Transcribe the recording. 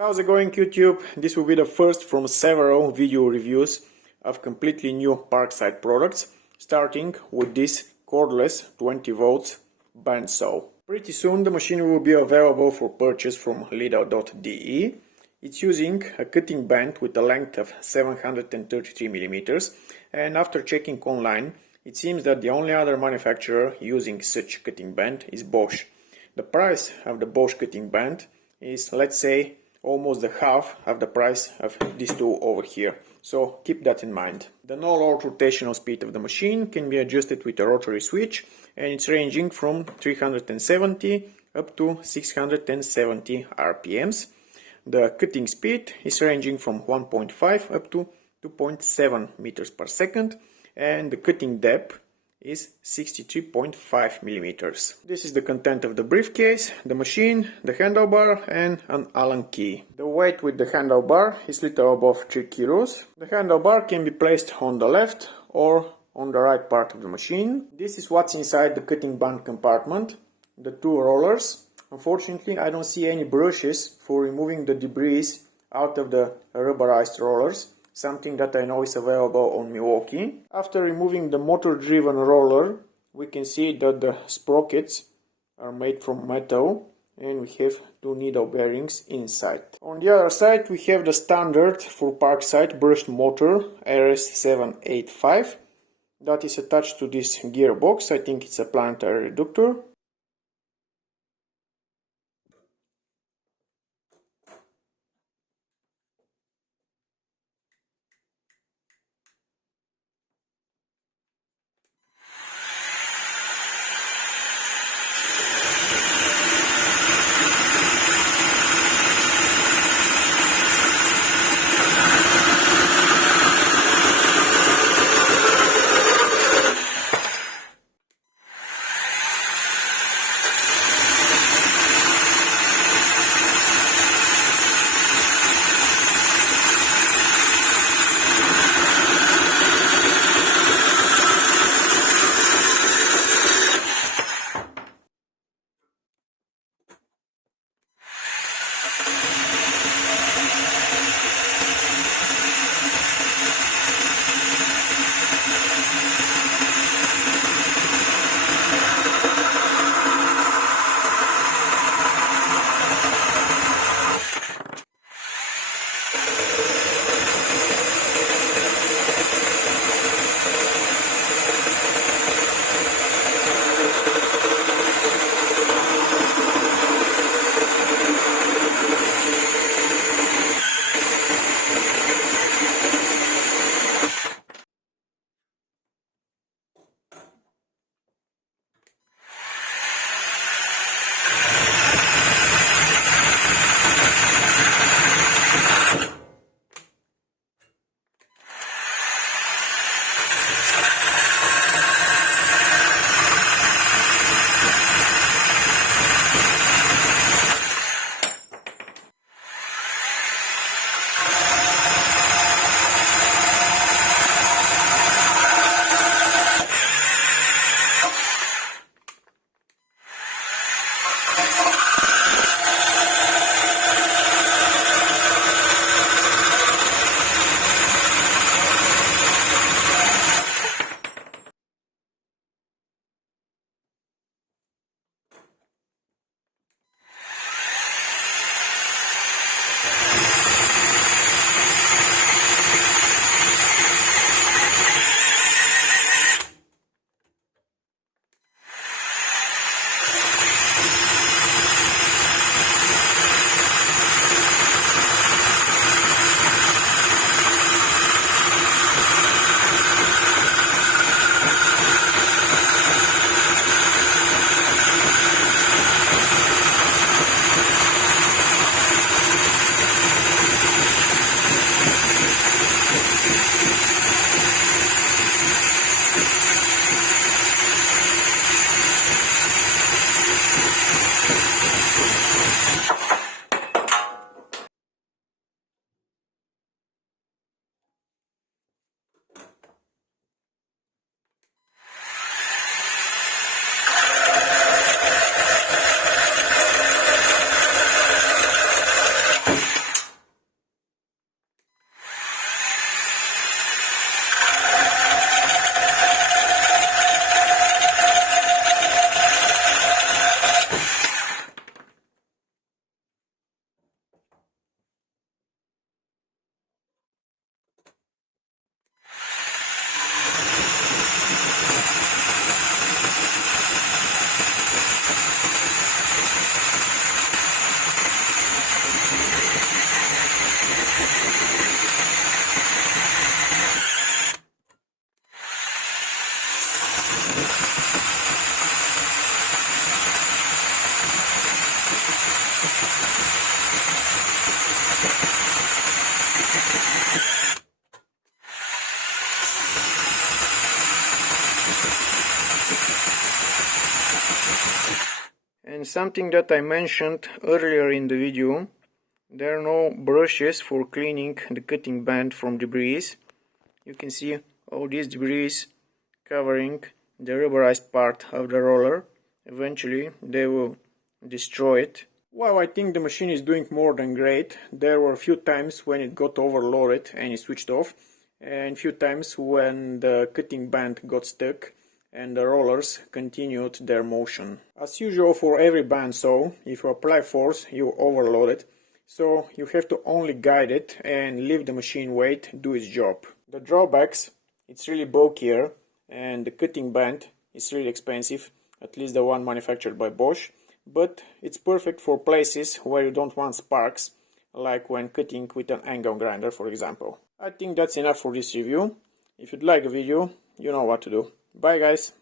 How's it going, YouTube? This will be the first from several video reviews of completely new Parkside products, starting with this cordless 20 volts bandsaw. Pretty soon the machine will be available for purchase from lidl.de. It's using a cutting band with a length of 733 mm, and after checking online, it seems that the only other manufacturer using such cutting band is Bosch. The price of the Bosch cutting band is, let's say, almost the half of the price of this tool over here, so keep that in mind. The no-load rotational speed of the machine can be adjusted with a rotary switch, and it's ranging from 370 up to 670 RPMs. The cutting speed is ranging from 1.5 up to 2.7 meters per second, and the cutting depth is 63.5 millimeters. This is the content of the briefcase, the machine, the handlebar, and an Allen key. The weight with the handlebar is little above 3 kilos. The handlebar can be placed on the left or on the right part of the machine. This is what's inside the cutting band compartment. The two rollers. Unfortunately, I don't see any brushes for removing the debris out of the rubberized rollers, something that I know is available on Milwaukee. After removing the motor-driven roller, we can see that the sprockets are made from metal and we have two needle bearings inside. On the other side, we have the standard for Parkside brushed motor RS785 that is attached to this gearbox. I think it's a planetary reductor. something that I mentioned earlier in the video, there are no brushes for cleaning the cutting band from debris. You can see all this debris covering the rubberized part of the roller. Eventually they will destroy it. While I think the machine is doing more than great, there were a few times when it got overloaded and it switched off, and a few times when the cutting band got stuck and the rollers continued their motion. As usual for every bandsaw, if you apply force, you overload it, so you have to only guide it and leave the machine weight do its job. The drawbacks: it's really bulkier, and the cutting band is really expensive, at least the one manufactured by Bosch, but it's perfect for places where you don't want sparks, like when cutting with an angle grinder, for example. I think that's enough for this review. If you'd like the video, you know what to do. Bye guys!